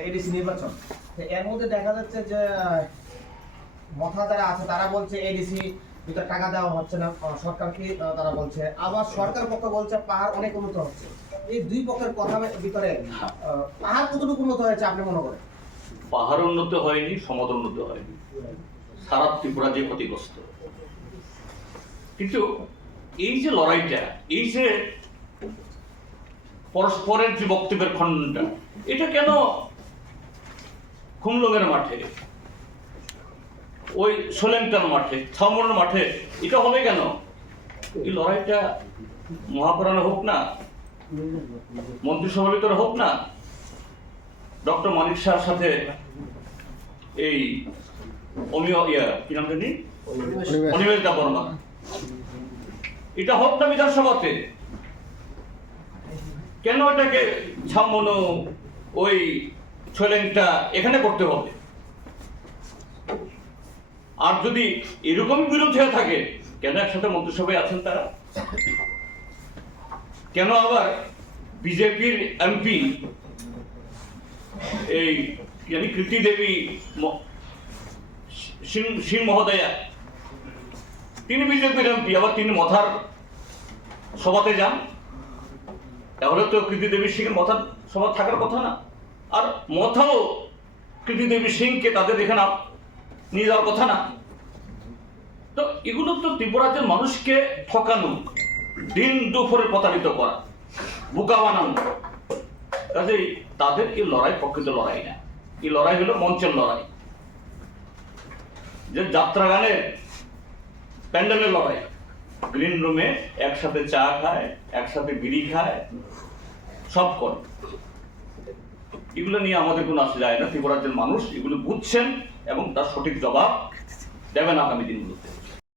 ADC নির্বাচন। এর মধ্যে দেখা যাচ্ছে যে মথা যারা আছে তারা বলছে এডিসি ভিতরে টাকা দেওয়া হচ্ছে না আহ, সরকারকে তারা বলছে। আবার সরকার পক্ষ বলছে পাহাড় অনেক উন্নত হচ্ছে। এই দুই পক্ষের কথা ভিতরে পাহাড় কতটুকু উন্নত হয়েছে আপনি মনে করেন? পাহাড় উন্নত হয়নি সমাজ উন্নত হয়নি। সারা ত্রিপুরা যে ক্ষতিগ্রস্ত। কিন্তু এই যে লড়াইটা এই যে পরস্পরের যে বক্তব্যের খণ্ডনটা এটা কেন খুমলুঙের মাঠে ওই সোলেংটার মাঠে থামনের মাঠে এটা হবে কেন? এই লড়াইটা মহাপুরাণে হোক না মন্ত্রিসভার ভিতরে হোক না ডক্টর মানিক শাহর সাথে এই অমিয় ইয়া কি নাম জানি? অনিমেষ দা বর্মা। এটা হোক না বিধানসভাতে কেন এটাকে ছামনো ওই ছোলেনটা এখানে করতে হবে। আর যদি এরকম বিরোধী হয়ে থাকে, কেন একসাথে মন্ত্রিসভায় আছেন তারা? কেন আবার বিজেপির এমপি, এই জানি কৃতি দেবী সিং মহোদয়া, তিনি বিজেপির এমপি, আবার তিনি মথার সভাতে যান। তাহলে তো কৃতি দেবী সিং মথার সভা থাকার কথা না। আর মথাও কৃতি দেবী সিংকে তাদের এখানে নিয়ে যাওয়ার কথা না। তো এগুলো তো ত্রিপুরাজ্যের মানুষকে ঠকানো, দিন দুপুরে প্রতারিত করা বোকা বানানো। কাজেই তাদের এই লড়াই প্রকৃত লড়াই না। এই লড়াই হলো মঞ্চের লড়াই। যে যাত্রা গানের প্যান্ডেলের লড়াই। গ্রিন রুমে একসাথে চা খায়, একসাথে বিড়ি খায়, সব করে। এগুলো নিয়ে আমাদের কোনো আসে যায় না। ত্রিপুরাজ্যের মানুষ এগুলো বুঝছেন এবং তার সঠিক জবাব দেবেন আগামী দিনগুলোতে।